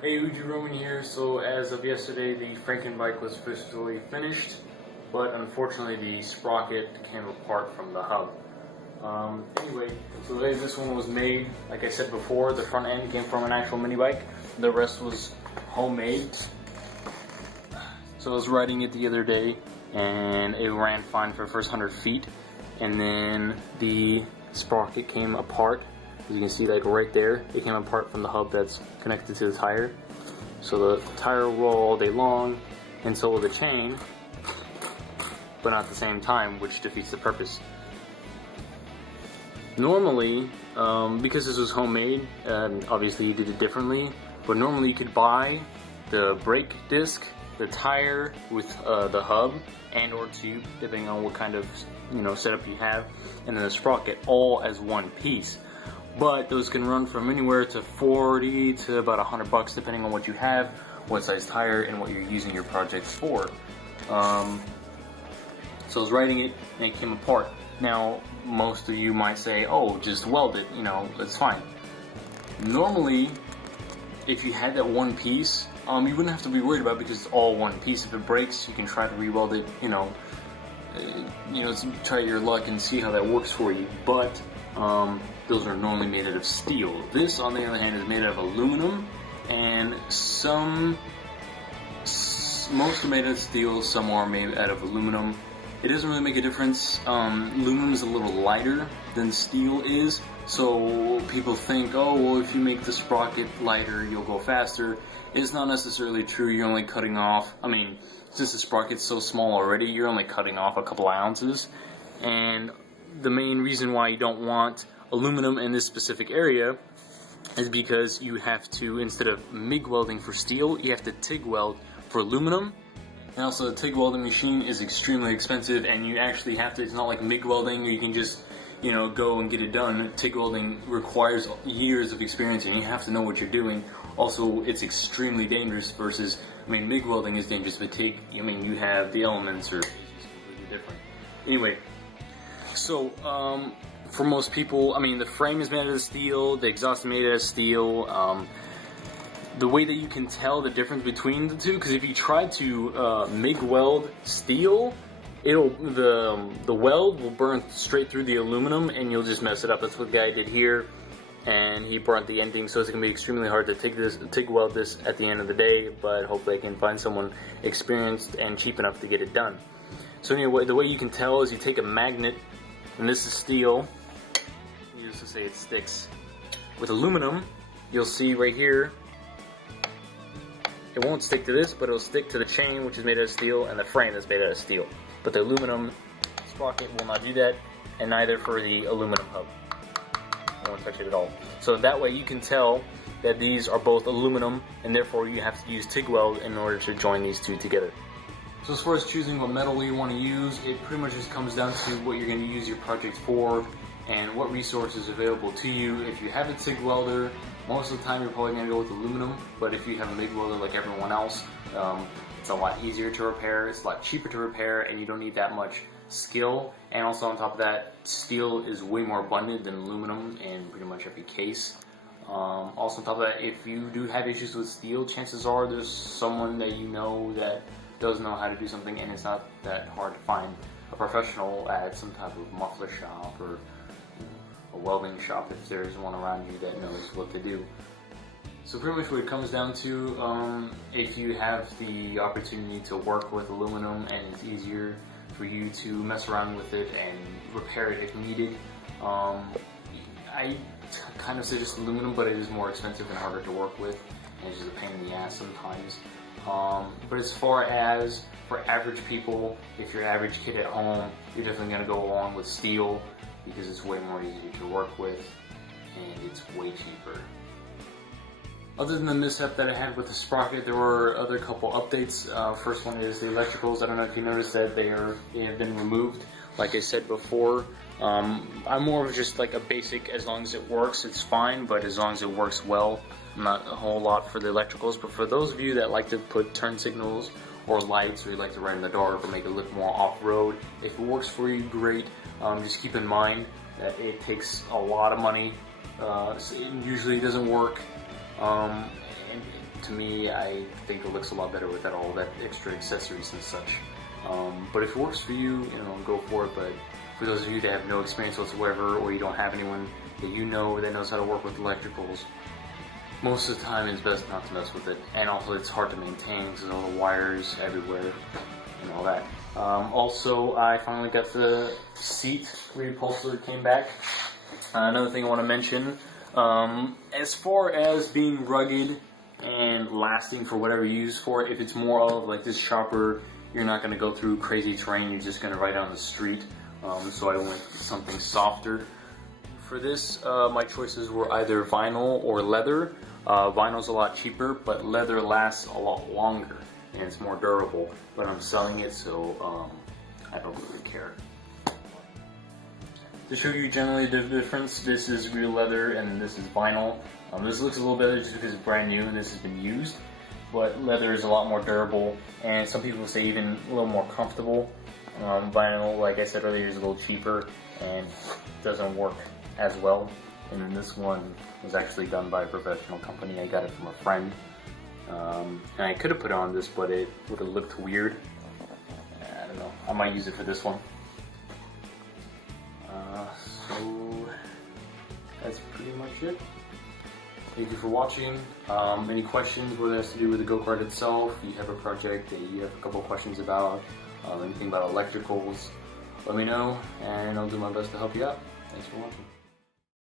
Hey, Uji Roman here. So as of yesterday, the FRANKENBIKE was officially finished, but unfortunately the sprocket came apart from the hub. Anyway, so the way this one was made, like I said before, the front end came from an actual mini bike. The rest was homemade. So I was riding it the other day, and it ran fine for the first 100 feet, and then the sprocket came apart. As you can see, like right there, it came apart from the hub that's connected to the tire. So the tire will roll all day long, and so will the chain, but not at the same time, which defeats the purpose. Normally, because this was homemade, obviously you did it differently, but normally you could buy the brake disc, the tire with the hub and or tube, depending on what kind of setup you have, and then the sprocket all as one piece. But those can run from anywhere to 40 to about $100 depending on what you have, what size tire, and what you're using your project for. So I was riding it and it came apart. Now most of you might say, oh, just weld it, it's fine. Normally, if you had that one piece, you wouldn't have to be worried about it because it's all one piece. If it breaks, you can try to re-weld it, try your luck and see how that works for you. But those are normally made out of steel. This, on the other hand, is made out of aluminum, and most are made out of steel, some are made out of aluminum. It doesn't really make a difference. Aluminum is a little lighter than steel is, so people think, oh, well, if you make the sprocket lighter, you'll go faster. It's not necessarily true. You're only cutting off, since the sprocket's so small already, you're only cutting off a couple ounces. And the main reason why you don't want aluminum in this specific area is because you have to, instead of MIG welding for steel, you have to TIG weld for aluminum. And also the TIG welding machine is extremely expensive, and you actually have to, it's not like MIG welding where you can just go and get it done. TIG welding requires years of experience, and you have to know what you're doing. Also, it's extremely dangerous versus, MIG welding is dangerous, but TIG, you have the elements are completely different. Anyway, so for most people, the frame is made out of steel, the exhaust is made out of steel. The way that you can tell the difference between the two, because if you try to MIG weld steel, the weld will burn straight through the aluminum, and you'll just mess it up. That's what the guy did here, and he burnt the ending. So it's gonna be extremely hard to TIG weld this at the end of the day. But hopefully, I can find someone experienced and cheap enough to get it done. So anyway, the way you can tell is you take a magnet, and this is steel. Used to say it sticks. With aluminum, you'll see right here, it won't stick to this, but it'll stick to the chain, which is made out of steel, and the frame is made out of steel. But the aluminum sprocket will not do that, and neither for the aluminum hub. I won't touch it at all. So that way you can tell that these are both aluminum, and therefore you have to use TIG weld in order to join these two together. So as far as choosing what metal you want to use, it pretty much just comes down to what you're going to use your project for and what resources available to you. If you have a TIG welder, most of the time you're probably going to go with aluminum, but if you have a MIG welder like everyone else, it's a lot easier to repair, it's a lot cheaper to repair, and you don't need that much skill. And also on top of that, steel is way more abundant than aluminum in pretty much every case. Also on top of that, if you do have issues with steel, chances are there's someone that you know that does know how to do something, and it's not that hard to find a professional at some type of muffler shop or a welding shop if there's one around you that knows what to do. So pretty much what it comes down to, if you have the opportunity to work with aluminum and it's easier for you to mess around with it and repair it if needed, I kind of suggest aluminum, but it is more expensive and harder to work with, and it's just a pain in the ass sometimes. But as far as for average people, if you're an average kid at home, you're definitely going to go along with steel because it's way more easy to work with and it's way cheaper. Other than the mishap that I had with the sprocket, there were other couple updates. First one is the electricals. I don't know if you noticed that they have been removed. Like I said before, I'm more of just like a basic, as long as it works, it's fine, but as long as it works well, not a whole lot for the electricals. But for those of you that like to put turn signals or lights, or you like to run in the dark or make it look more off-road, if it works for you, great. Just keep in mind that it takes a lot of money. It usually doesn't work. And to me, I think it looks a lot better without all that extra accessories and such. But if it works for you, you know, go for it. But for those of you that have no experience whatsoever, or you don't have anyone that you know that knows how to work with electricals, most of the time it's best not to mess with it. And also it's hard to maintain because all the wires everywhere and all that. Also, I finally got the seat repulsor came back. Another thing I want to mention, as far as being rugged and lasting for whatever you use for it, if it's more of like this chopper, you're not going to go through crazy terrain, you're just going to ride on the street. So I went something softer. For this, my choices were either vinyl or leather. Vinyl's a lot cheaper, but leather lasts a lot longer and it's more durable. But I'm selling it, so I don't really care. To show you generally the difference, this is real leather and this is vinyl. This looks a little better just because it's brand new and this has been used. But leather is a lot more durable, and some people say even a little more comfortable. Vinyl, like I said earlier, is a little cheaper and doesn't work as well. And then this one was actually done by a professional company. I got it from a friend. And I could have put on this, but it would have looked weird. I don't know. I might use it for this one. So that's pretty much it. Thank you for watching. Any questions, whether it has to do with the go-kart itself, you have a project that you have a couple questions about, anything about electricals, let me know and I'll do my best to help you out. Thanks for watching.